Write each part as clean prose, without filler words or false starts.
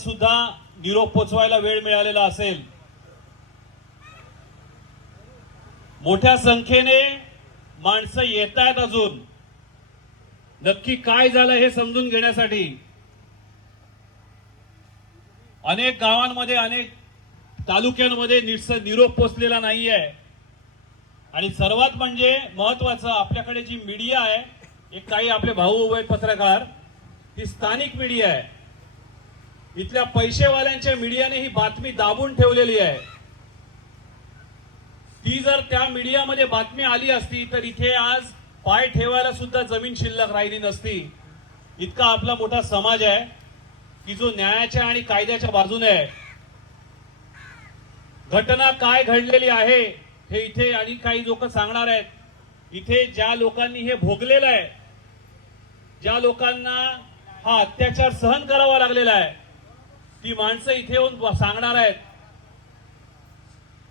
सुद्धा निरोप पोचवायला वेळ मिळालेला असेल। मोठ्या संख्येने माणसं येत आहेत अजून नक्की काय झालं हे समजून घेण्यासाठी। अनेक गावांमध्ये अनेक तालुक्यांमध्ये निरोप पोचलेला नाहीये आणि सर्वात म्हणजे महत्त्वाचं आपल्याकडे जी मीडिया आहे, एक काही आपले भाऊ उभे पत्रकार, ती स्थानिक मीडिया आहे। इथल्या पैसेवाल्यांच्या मीडियाने ही बातमी दाबून ठेवलेली आहे। ती जर त्या मीडियामध्ये बातमी आली असती तर इथे आज पाय ठेवायला सुद्धा जमीन शिल्लक राहिली नसती। इतका आपला मोठा समाज आहे की जो न्यायाच्या आणि कायद्याच्या बाजूने आहे। घटना काय घडलेली आहे हे इथे आणि काही लोक सांगणार आहेत। इथे ज्या लोकांनी हे भोगलेलं आहे, ज्या लोकांना हा अत्याचार सहन करावा लागलेला आहे, ती माणसं इथे येऊन सांगणार आहेत।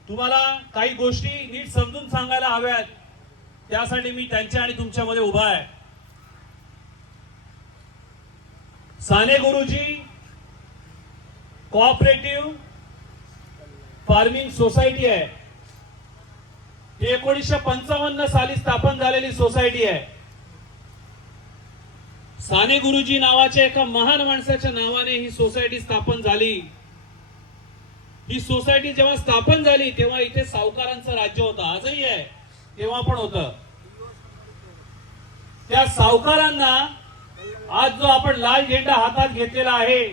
तुम्हाला काही गोष्टी नीट समजून सांगायला हव्यात, त्यासाठी मी त्यांच्या आणि तुमच्यामध्ये उभा आहे। Sane Guruji cooperative farming society आहे। ही 1955 साली स्थापन झालेली सोसायटी आहे। साने गुरुजी नावाच्या एका महान माणसाच्या नावाने ही सोसायटी स्थापन झाली। ही सोसायटी जेव्हा स्थापन झाली तेव्हा इथे सावकारांचं राज्य होतं, आजही आहे, तेव्हा पण होतं। त्या सावकारांना आज जो आपण लाल झेंडा हातात घेतलेला आहे,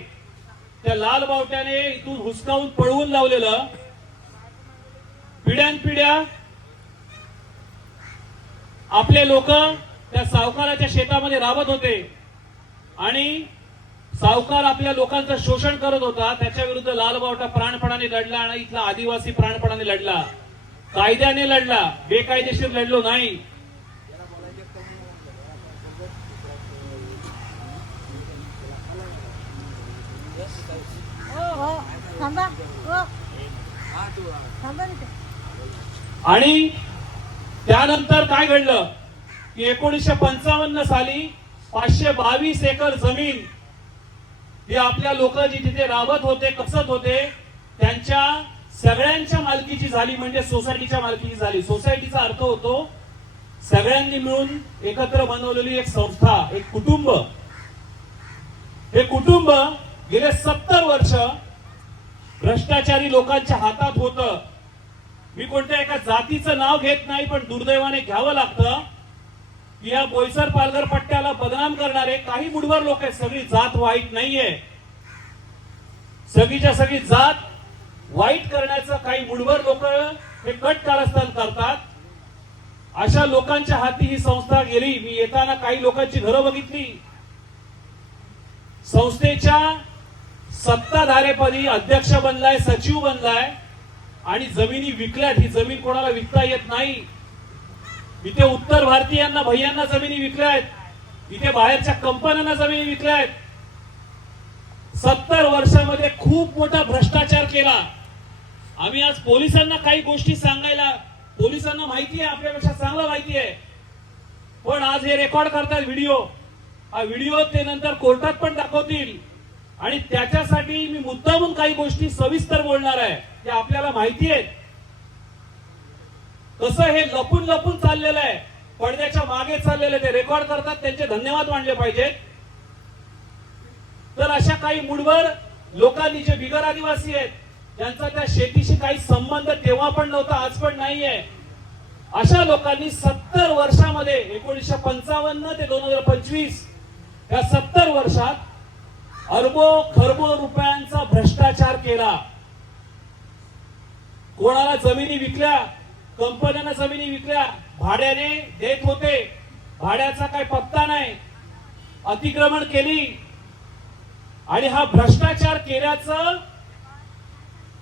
त्या लाल बावट्याने इथून हुसकावून पळवून लावलेलं, पिढ्यानपिढ्या आपले लोक त्या सावकाराच्या शेतामध्ये राबत होते आणि सावकार आपल्या लोकांचं शोषण करत होता। त्याच्या विरुद्ध लाल बावटा प्राणपणाने लढला आणि इथला आदिवासी प्राणपणाने लढला, कायद्याने लढला, बेकायदेशीर लढलो नाही। आणि त्यानंतर काय घडलं की 1955 साली 522 एकर जमीन ही आपल्या लोक जी तिथे राबत होते, कसत होते, त्यांच्या सगळ्यांच्या मालकीची झाली, म्हणजे सोसायटीच्या मालकीची झाली। सोसायटीचा अर्थ होतो सगळ्यांनी मिळून एकत्र बनवलेली एक संस्था, एक कुटुंब। हे कुटुंब गेले 70 वर्ष भ्रष्टाचारी लोकांच्या हातात होतं। मी कोणत्या एका जातीचं नाव घेत नाही, पण दुर्दैवाने घ्यावं लागतं की या बोईसर पालघर पट्ट्याला बदनाम करणारे काही मुठभर लोक आहेत। सगळी जात वाईट नाहीये, सगळीच्या सगळी जात वाईट करण्याचं काही मुठभर लोक हे कट कारस्थान करतात। अशा लोकांच्या हाती ही संस्था गेली। मी येताना काही लोकांची घरं बघितली। संस्थेच्या सत्ताधारेपदी अध्यक्ष बनलाय, सचिव बनलाय आणि जमिनी विकल्यात। ही जमीन कोणाला विकता येत नाही। इथे उत्तर भारतीयांना, भैयांना जमिनी विकल्यात, इथे बाहेरच्या कंपन्यांना जमिनी विकल्यात। 70 वर्षामध्ये खूप मोठा भ्रष्टाचार केला। आम्ही आज पोलिसांना काही गोष्टी सांगायला, पोलिसांना माहिती आहे, आपल्यापेक्षा चांगलं माहिती आहे, पण आज हे रेकॉर्ड करतात व्हिडिओ। हा व्हिडिओ ते नंतर कोर्टात पण दाखवतील आणि त्याच्यासाठी मी मुद्दामून काही गोष्टी सविस्तर बोलणार आहे, ते आपल्याला माहिती आहेत। कसं हे लपून लपून चाललेलं आहे, पडद्याच्या मागे चाललेलं, ते रेकॉर्ड करतात, त्यांचे धन्यवाद मानले पाहिजेत। तर अशा काही मुठभर लोकांनी, जे बिगर आदिवासी आहेत, ज्यांचा त्या शेतीशी काही संबंध तेव्हा पण नव्हता, आज पण नाहीये, अशा लोकांनी 70 वर्षामध्ये 1955 ते 2025 या 70 वर्षात अरबो खरबो रुपयांचा भ्रष्टाचार केला। कोणाला जमिनी विकल्या, कंपन्यांना जमिनी विकल्या, भाड्याने देत होते, भाड्याचा काही पत्ता नाही, अतिक्रमण केली आणि हा भ्रष्टाचार केल्याचा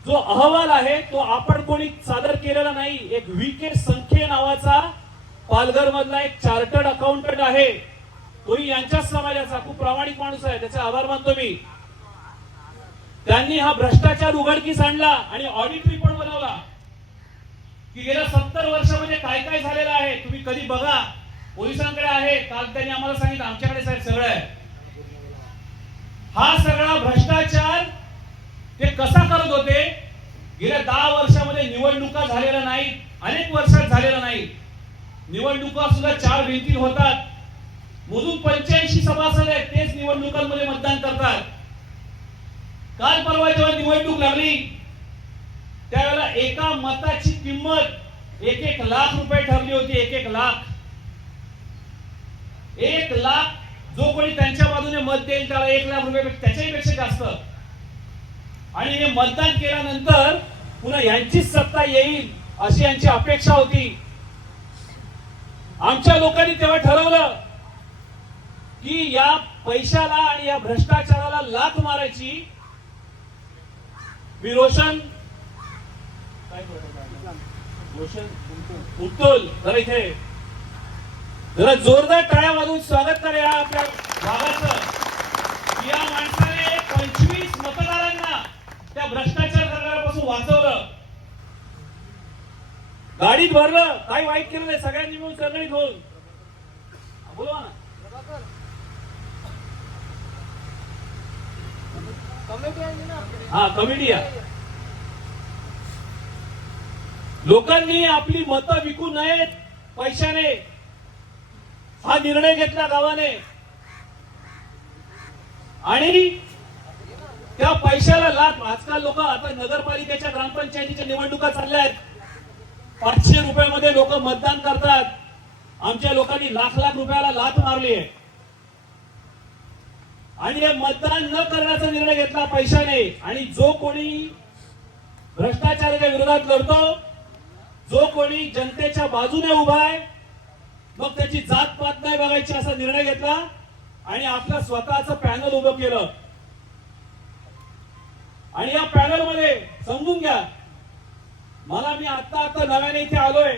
जो अहवाल आहे तो आपण कोणी सादर केलेला नाही। एक व्ही.के. संखे नावाचा पालघर मधला एक चार्टर्ड अकाउंटंट आहे, तोही यांच्याच समाजाचा, खूप प्रामाणिक माणूस आहे, त्याचे आभार मानतो मी। त्यांनी हा भ्रष्टाचार उघडकीस आणला आणि ऑडिट रिपोर्ट बनवला की गेल्या 70 वर्षामध्ये काय काय झालेलं आहे, तुम्ही कधी बघा, पोलिसांकडे आहे। काल त्यांनी आम्हाला सांगितलं आमच्याकडे साहेब सगळं आहे। हा सगळा भ्रष्टाचार ते कसा करत होते? गेल्या 10 वर्षामध्ये निवडणुका झालेल्या नाहीत, अनेक वर्षात झालेल्या नाहीत. निवडणुका सुद्धा 4 भिंतीत होतात. मोजून 85 सभासद आहेत, तेच निवडणुकांमध्ये मतदान करतात. काल परवा जेव्हा निवडणूक लागली त्यावेळेला एका मताची किंमत 1-1 लाख रुपये ठरली होती. 1-1 लाख. 1 लाख जो कोणी त्यांच्या बाजूने मत देईल त्याला 1 लाख रुपये त्याच्याही पेक्षा जास्त. आणि हे मतदान केल्यानंतर पुन्हा यांचीच सत्ता येईल अशी यांची अपेक्षा होती. आमच्या लोकांनी तेव्हा ठरवलं की या पैशाला आणि या भ्रष्टाचाराला लाथ मारायची. मी रोशन उत्तोल जरा इथे जरा जोरदार टाळ्या वाजवून स्वागत करूया आपल्या भागाचं. या माणसाने 25 मतदारांना त्या भ्रष्टाचार करण्यापासून वाचवलं. गाडीत भरलं, काही वाईट केलं नाही, सगळ्यांनी मिळून सगळी घेऊन बोलवा ना. हा कमिटी आहे. लोकांनी आपली मतं विकू नयेत पैशाने, हा निर्णय घेतला गावाने. आणि त्या पैशाला लाभ आजकाल लोक आता नगरपालिकेच्या ग्रामपंचायतीच्या निवडणुका चालल्या आहेत. 500 रुपयामध्ये लोक मतदान करतात. आमच्या लोकांनी लाख लाख रुपयाला लाथ मारली आहे. आणि हे मतदान न करण्याचा निर्णय घेतला पैशाने. आणि जो कोणी भ्रष्टाचाराच्या विरोधात लढतो, जो कोणी जनतेच्या बाजूने उभा आहे, मग त्याची जात पात नाही बघायची असा निर्णय घेतला आणि आपलं स्वतःचं पॅनल उभं केलं. आणि या पॅनल मध्ये समजून घ्या, मी आता नव्याने इथे आलोय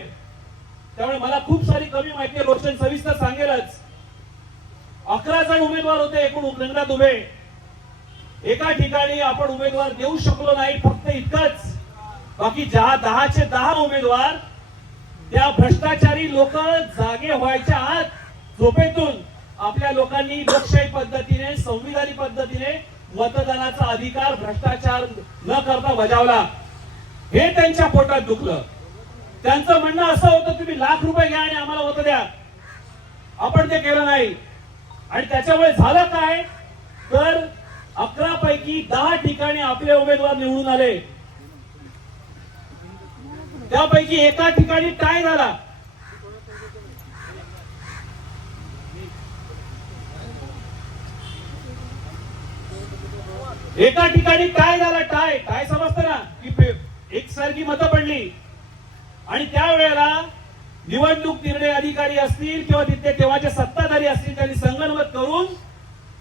त्यामुळे मला खूप सारी कमी माहिती आहे. रोशन सविस्तर सांगेलच. 11 जण उमेदवार होते एकूण रिंगणात उभे. एका ठिकाणी आपण उमेदवार देऊ शकलो नाही, फक्त इतकंच. बाकी 10चे 10 उमेदवार त्या भ्रष्टाचारी लोक जागे व्हायच्या आत झोपेतून आपल्या लोकांनी लोकशाही पद्धतीने संविधानिक पद्धतीने मतदानाचा अधिकार भ्रष्टाचार न करता बजावला. हे त्यांच्या पोटात दुखलं. त्यांचं म्हणणं असं होतं तुम्ही लाख रुपये घ्या आणि आम्हाला मत द्या. आपण ते केलं नाही. आणि त्याच्यामुळे झालं काय तर 11 पैकी 10 ठिकाणी आपले उमेदवार निवडून आले. त्यापैकी एका ठिकाणी टाय झाला. एका ठिकाणी टाय झाला. टाय समजतं ना की एकसारखी मतं पडली. आणि त्यावेळेला निवडणूक निर्णय अधिकारी असतील किंवा तिथे तेव्हाचे सत्ताधारी असतील त्यांनी संगनमत करून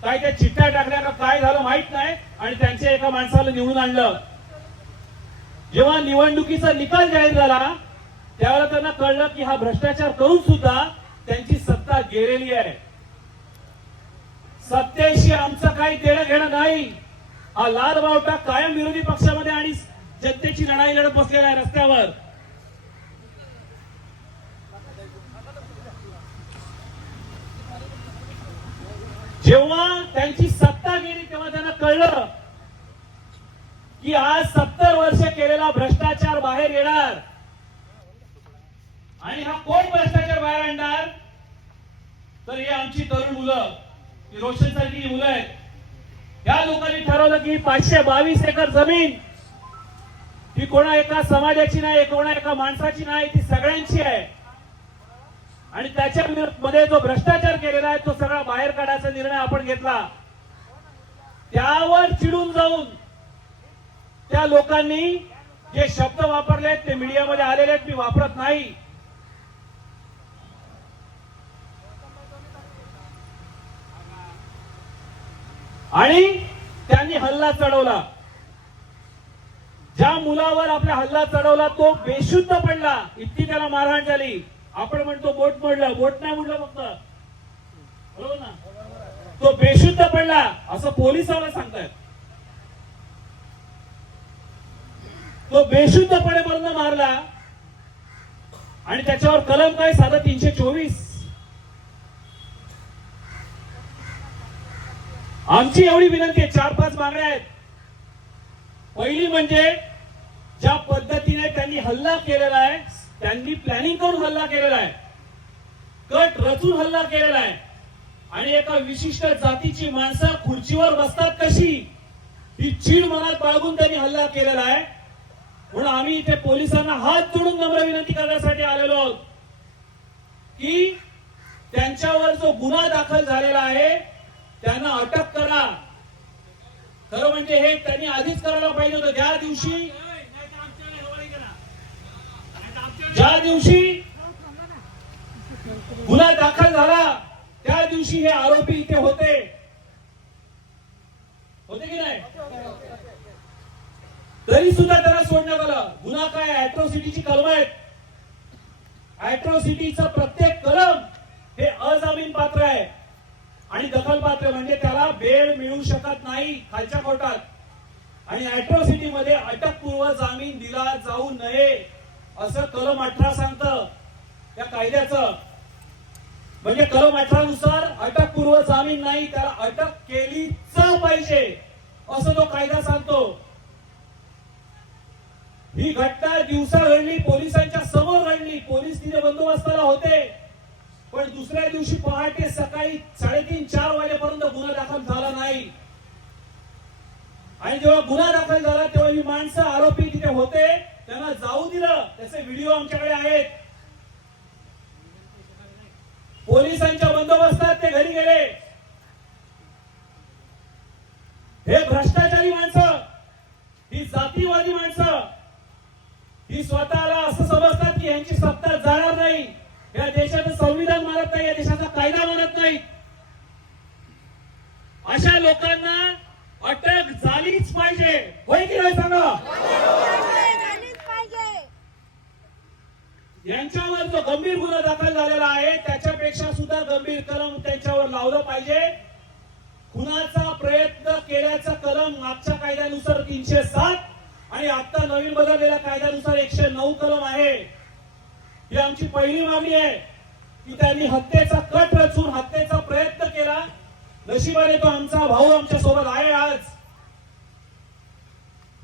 काय त्या चिठ्ठ्या टाकल्या का काय झालं माहित नाही आणि त्यांच्या एका माणसाला निवडून आणलं. जेव्हा निवडणुकीचा निकाल जाहीर झाला त्यावेळेला त्यांना कळलं की हा भ्रष्टाचार करून सुद्धा त्यांची सत्ता गेलेली आहे. सत्तेशी आमचं काही देणं घेणं नाही. हा लाल बावटा कायम विरोधी पक्षामध्ये आणि जनतेची लढाई लढत बसलेला आहे रस्त्यावर. जेव्हा त्यांची सत्ता गेली तेव्हा त्यांना कळलं की आज 70 वर्ष केलेला भ्रष्टाचार बाहेर येणार. आणि हा कोण भ्रष्टाचार बाहेर आणणार तर हे आमची तरुण मुलं, रोशन सारखी मुलं आहेत. या लोकांनी ठरवलं की 522 एकर जमीन ही कोणा एका समाजाची नाही, कोणा एका माणसाची नाही, ती सगळ्यांची आहे. आणि त्याच्यामध्ये जो भ्रष्टाचार केलेला आहे तो सगळा बाहेर काढायचा निर्णय आपण घेतला. त्यावर चिडून जाऊन त्या लोकांनी जे शब्द वापरले ते मीडियामध्ये आलेले आहेत, मी वापरत नाही. आणि त्यांनी हल्ला चढवला. ज्या मुलावर आपल्या हल्ला चढवला तो बेशुद्ध पडला. इतकी त्याला मारहाण झाली. आपण म्हणतो बोट मोडलं, बोट नाही मोडलं फक्त, बरोबर ना. तो बेशुद्ध पडला असं पोलिसांना सांगतायत. तो बेशुद्ध पडेपर्यंत मारला. आणि त्याच्यावर कलम काय साधा 324. आमची एवढी विनंती आहे, 4-5 मागण्या आहेत. पहिली म्हणजे ज्या पद्धतीने त्यांनी हल्ला केलेला आहे, त्यांनी प्लॅनिंग करून हल्ला केलेला आहे, कट रचून हल्ला केलेला आहे आणि एका विशिष्ट जातीची माणसं खुर्चीवर बसतात कशी ही चीड मनात बाळगून त्यांनी हल्ला केलेला आहे. म्हणून आम्ही इथे पोलिसांना हात जोडून नम्र विनंती करण्यासाठी आलेलो आहोत की त्यांच्यावर जो गुन्हा दाखल झालेला आहे त्यांना अटक करा. खरं म्हणजे हे त्यांनी आधीच करायला पाहिजे होतं. ज्या दिवशी गुन्हा दाखल झाला त्या दिवशी हे आरोपी इथे होते की नाही, तरी सुद्धा त्यांना सोडण्यात आलं. गुन्हा काय, अॅट्रॉसिटीची कलम आहेत. अॅट्रॉसिटीचं प्रत्येक कलम हे अजामीन पात्र आहे आणि दखल पात्र म्हणजे त्याला बेल मिळू शकत नाही खालच्या कोर्टात. आणि अॅट्रॉसिटी मध्ये अटकपूर्व जामीन दिला जाऊ नये असं कलम 18 सांगतं त्या कायद्याचं. म्हणजे कलम 18 नुसार अटकपूर्व जामीन नाही, त्याला अटक केलीच पाहिजे असं तो कायदा सांगतो. ही घटना दिवसा घडली, पोलिसांच्या समोर घडली, पोलीस तिथे बंदोबस्ताला होते. पण दुसऱ्या दिवशी पहाटे सकाळी 3:30-4 वाजेपर्यंत गुन्हा दाखल झाला नाही. आणि जेव्हा गुन्हा दाखल झाला तेव्हा ही माणसं आरोपी तिथे होते, त्यांना जाऊ दिलं. त्याचे व्हिडिओ आमच्याकडे आहेत. पोलिसांच्या बंदोबस्तात ते घरी गेले. हे भ्रष्टाचारी माणसं, ही जातीवादी माणसं, ही स्वतःला असं समजतात की यांची सत्ता जाणार नाही, या देशाचं संविधान मानत नाही, या देशाचा कायदा मानत नाही. अशा लोकांना अटक झालीच पाहिजे. होय की नाही सांगा. यांच्यावर जो गंभीर गुन्हा दाखल झालेला आहे त्याच्यापेक्षा सुद्धा गंभीर कलम त्यांच्यावर लावलं पाहिजे. खुनाचा प्रयत्न केल्याचा कलम मागच्या कायद्यानुसार 307 आणि आता नवीन बदललेल्या कायद्यानुसार 109 कलम आहे. ही आमची पहिली मागणी आहे की त्यांनी हत्येचा कट रचून हत्येचा प्रयत्न केला. नशिबाने तो आमचा भाऊ आमच्या सोबत आहे आज,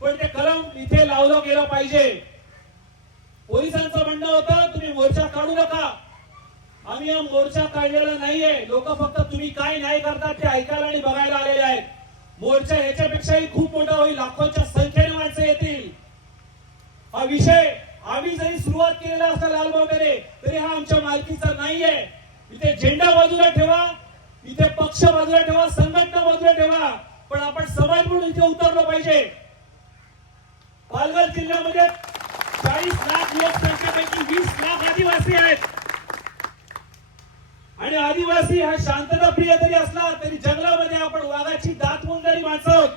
पण ते कलम इथे लावलं गेलं पाहिजे. पोलिसांचं म्हणणं होतं तुम्ही मोर्चा काढू नका. आम्ही हा मोर्चा काढलेला नाहीये. लोक फक्त तुम्ही काय न्याय करतात ते ऐकायला आणि बघायला आलेले आहेत. मोर्चा ह्याच्यापेक्षाही खूप मोठा होईल, लाखोंच्या संख्येने माणसं येतील. हा विषय आम्ही जरी सुरुवात केलेला असता लालबागमध्ये तरी हा आमच्या मालकीचा नाहीये. इथे झेंडा बाजूला ठेवा, इथे पक्ष बाजूला ठेवा, संघटना बाजूला ठेवा, पण आपण समाज म्हणून इथे उतरलो पाहिजे. पालघर जिल्ह्यामध्ये 40 लाख लोकसंख्येपैकी 20 लाख आदिवासी आहेत आणि आदिवासी हा शांतता प्रिय जरी असला तरी जंगलामध्ये आपण वाघाची दात मुंगणारी माणसं आहोत.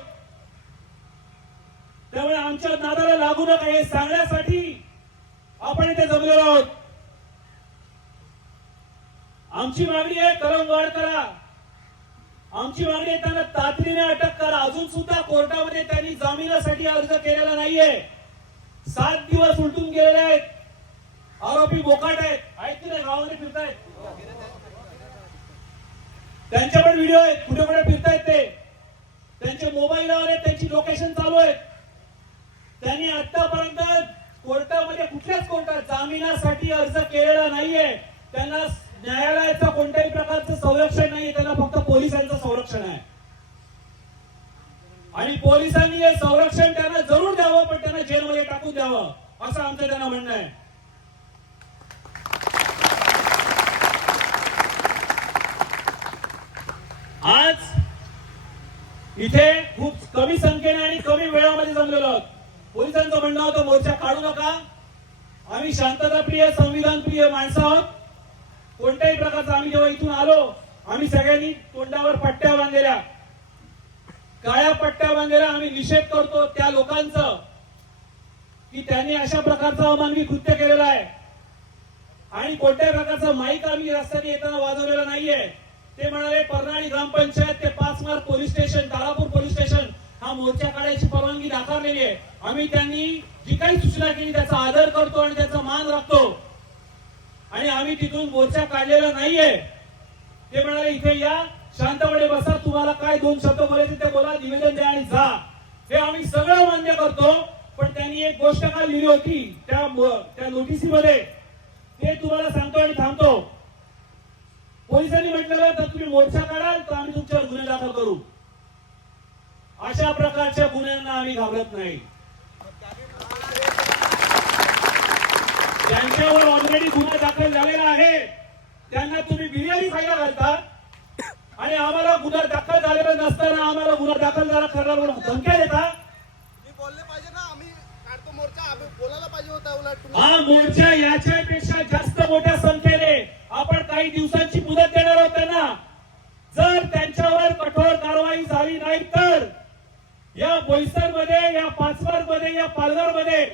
त्यामुळे आमच्या नादाला लागू नका हे सांगण्यासाठी आपण इथे जमलेलो आहोत. आमची मागणी आहे कलम वाढ करा. आमची मागणी आहे त्यांना तातडीने अटक करा. अजून सुद्धा कोर्टामध्ये त्यांनी जामिनासाठी अर्ज केलेला नाहीये. 7 दिवस उलटून गेलेले आहेत. आरोपी बोकाट आहेत की नाही, गावामध्ये फिरतायत. त्यांचे पण व्हिडिओ आहेत, कुठे कुठे फिरतायत ते. त्यांचे मोबाईलवर आहेत, त्यांची लोकेशन चालू आहेत. त्यांनी आतापर्यंत कोर्टामध्ये कुठल्याच कोर्टात जामिनासाठी अर्ज केलेला नाहीये. त्यांना न्यायालयाचं कोणत्याही प्रकारचं संरक्षण नाहीये, त्यांना फक्त पोलिसांचं संरक्षण आहे. आणि पोलिसांनी हे संरक्षण त्यांना जरूर द्यावं, पण त्यांना जेलमध्ये टाकून द्यावं असं आमचं त्यांना म्हणणं आहे. आज इथे खूप कमी संख्येने आणि कमी वेळामध्ये जमलेलो आहोत. पोलिसांचं म्हणणं होतं मोर्चा काढू नका. आम्ही शांतताप्रिय संविधानप्रिय माणसं आहोत. कोणत्याही प्रकारचा आम्ही जेव्हा इथून आलो आम्ही सगळ्यांनी तोंडावर पट्ट्या बांधलेल्या, काळ्या पट्ट्या बांधलेल्या. आम्ही निषेध करतो त्या लोकांचं की त्यांनी अशा प्रकारचं अमानवी कृत्य केलेलं आहे. आणि कोणत्याही प्रकारचा माईक आम्ही रस्त्याने येताना वाजवलेला नाहीये. ते म्हणाले परनाळी ग्रामपंचायत ते 5 मार्ग police station, Tarapur police station हा मोर्चा काढायची परवानगी नाकारलेली आहे. आम्ही त्यांनी जी काही सूचना केली त्याचा आदर करतो आणि त्याचा मान राखतो आणि आम्ही तिथून मोर्चा काढलेला नाहीये. ते म्हणाले इथे या, शांतपणे बसा, तुम्हाला काय 2 शब्द बोलायचे ते बोला, निवेदन द्या आणि जा. हे आम्ही सगळं मान्य करतो, पण त्यांनी एक गोष्ट का लिहिली होती त्या नोटिसीमध्ये, ते तुम्हाला सांगतो आणि थांबतो. पोलिसांनी म्हटलं तर तुम्ही मोर्चा काढाल तर आम्ही तुमच्यावर गुन्हे दाखल करू. अशा प्रकारच्या गुन्ह्यांना आम्ही घाबरत नाही. ज्यांच्यावर ऑलरेडी गुन्हा दाखल झालेला आहे त्यांना तुम्ही बिर्याणी खायला घालता आणि आम्हाला गुन्हा दाखल झालेला नसताना आम्हाला गुन्हा दाखल झाला करण्यावर धमक्या देता. बोलले पाहिजे ना, आम्ही काढतो मोर्चा, आम्ही बोलायला पाहिजे होता. उलट तुम्ही हा मोर्चा याच्यापेक्षा जास्त मोठ्या संख्येने आपण काही दिवसांची मुदत देणार आहोत त्यांना. जर त्यांच्यावर कठोर कारवाई झाली नाही तर या बोईसरमध्ये, या पाचवारमध्ये, या पालघरमध्ये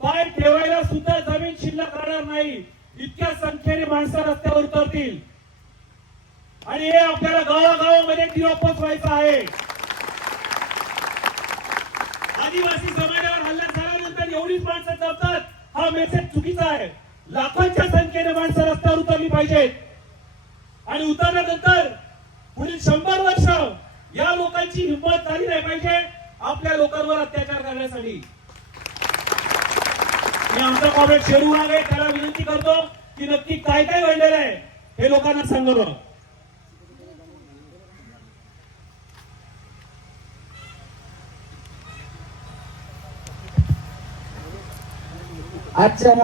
पाय ठेवायला सुद्धा जमीन शिल्लक राहणार नाही. इतक्या संख्येने माणसं रस्त्यावर उतरतील आणि हे आपल्याला गावागावामध्ये दिवा पोचवायचा आहे. आदिवासी समाजावर हल्ला झाल्यानंतर एवढीच माणसं जमतात, हा मेसेज चुकीचा आहे. लाखोंच्या संख्येने माणसं रस्त्यावर उतरली पाहिजेत आणि उतरल्यानंतर पुढील 100 वर्ष या लोकांची हिंमत झाली नाही पाहिजे आपल्या लोकांवर अत्याचार करण्यासाठी. मी आमचा कॉम्रेड शेरू आहे त्याला विनंती करतो की नक्की काय काय घडलेलं आहे हे लोकांना सांगावं. आजच्या